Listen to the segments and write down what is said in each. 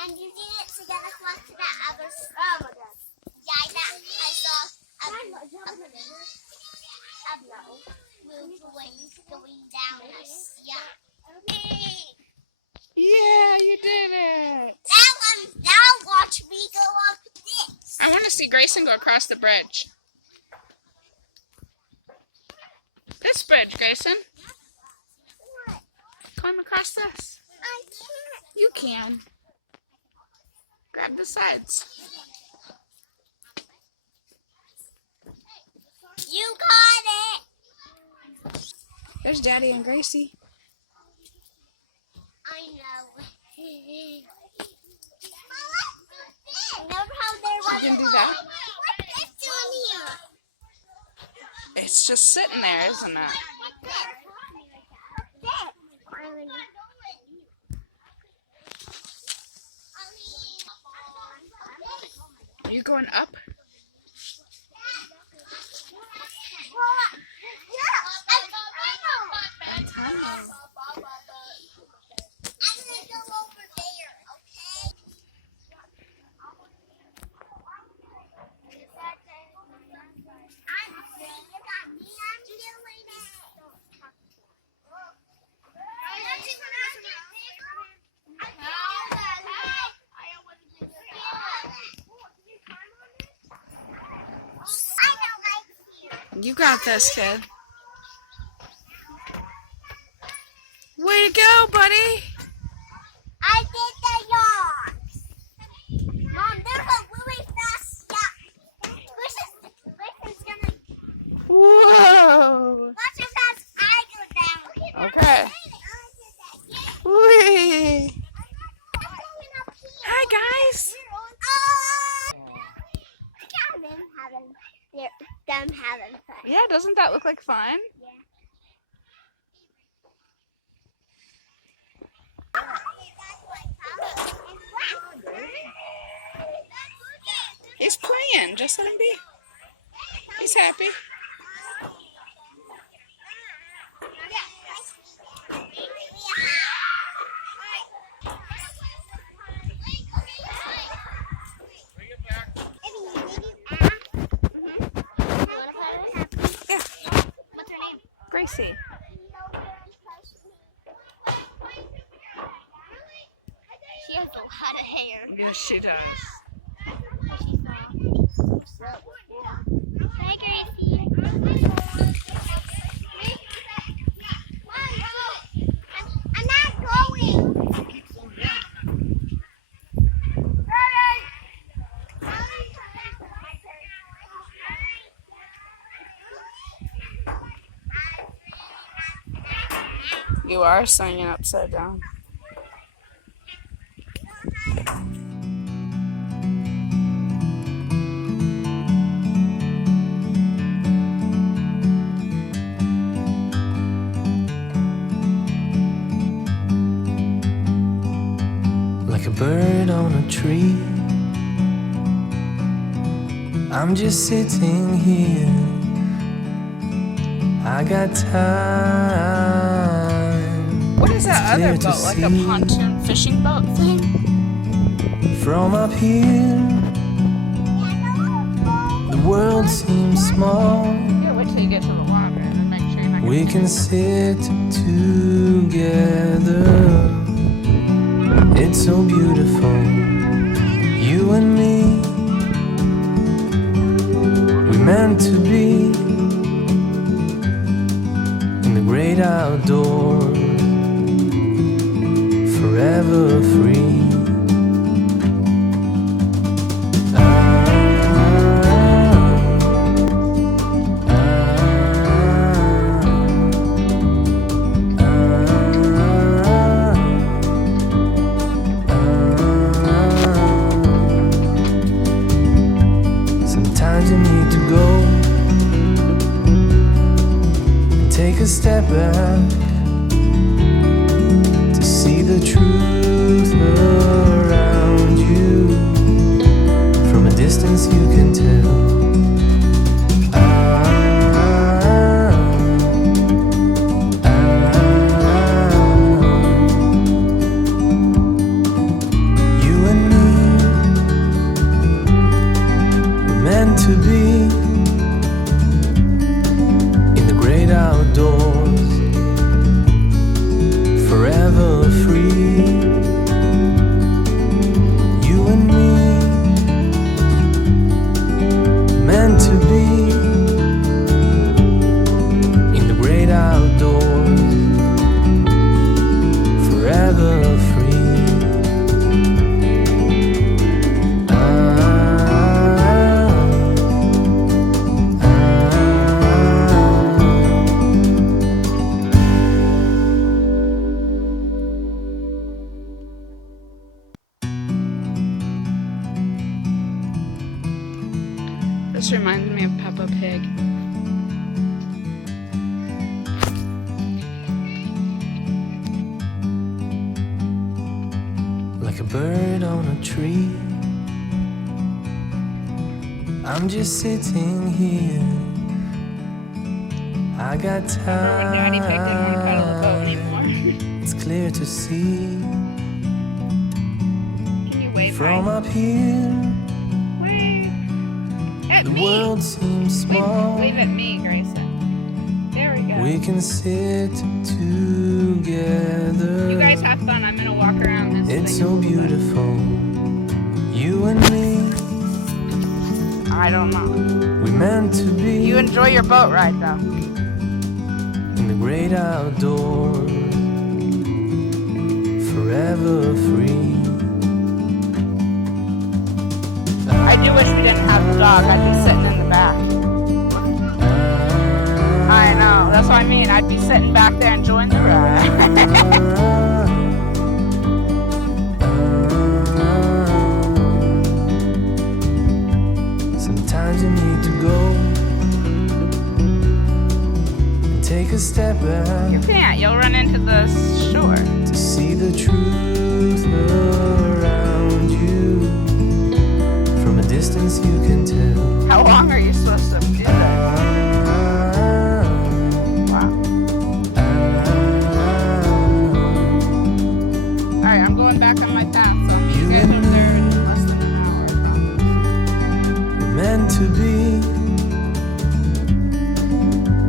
I'm using it to get across to that other side. Yeah, that I saw going down us. Yeah. Yeah, you did it. Now watch me go up this. I want to see Grayson go across the bridge. This bridge, Grayson. What? Climb across this. I can't. You can. Grab the sides. You got it. There's Daddy and Gracie. I know. Remember how there was You can do that. What's this doing here? It's just sitting there, isn't it? What's this? Are you going up? You got this, kid. Way to go, buddy! I did the yards. Mom, there's a really fast yacht. Grayson's gonna Whoa! watch as fast I go down. Okay. Whee! Hi, guys! Them having fun. Yeah, doesn't that look like fun? He's playing. Just let him be. He's happy. Yeah. What's her name? Gracie. She has a lot of hair. Yes, she does. Hi, Gracie. I'm not going. You are singing upside down. Like a bird on a tree, I'm just sitting here. I got time. What is that It's other clear to boat? Like a see. pontoon fishing boat thing? From up here, the world seems small. Yeah, wait till you get to the water and make sure you're not We can sit together. It's so beautiful, you and me. We meant to be in the great outdoors, forever free. Sometimes you need to go and take a step back to see the truth around you. From a distance you can tell. You and This reminds me of Peppa Pig. Like a bird on a tree, I'm just sitting here. I got Remember when Daddy Pig didn't want to pedal the boat time. anymore? It's clear to see Can you wave from hi? up here. Wave at The me. world seems small. Wave at me, Grayson. There we go. We can sit together. You guys have fun. I'm gonna walk around this It's thing. so beautiful, you and me. I don't know. We meant to be You enjoy your boat ride though. in the great outdoors, forever free. I do wish we didn't have the dog. I'd be sitting in the back. I know. That's what I mean. I'd be sitting back there enjoying the ride. Sometimes you need to go and take a step back You can't. You'll run into the shore. to see the truth around you. From a distance you can tell. How long are you supposed to do this? Wow. Alright, I'm going back on my pants. So I'll meet you guys over there in less than an hour. Meant to be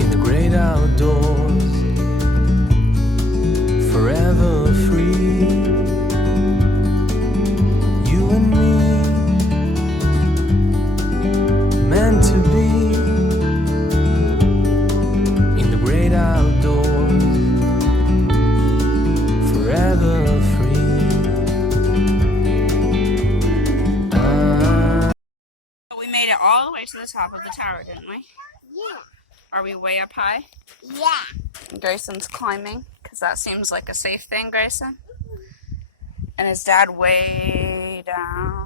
in the great outdoors, forever free. You and me, meant to be in the great outdoors, forever free. We made it all the way to the top of the tower, didn't we? Yeah. Are we way up high? Yeah. Grayson's climbing, because that seems like a safe thing, Grayson. And his dad way down.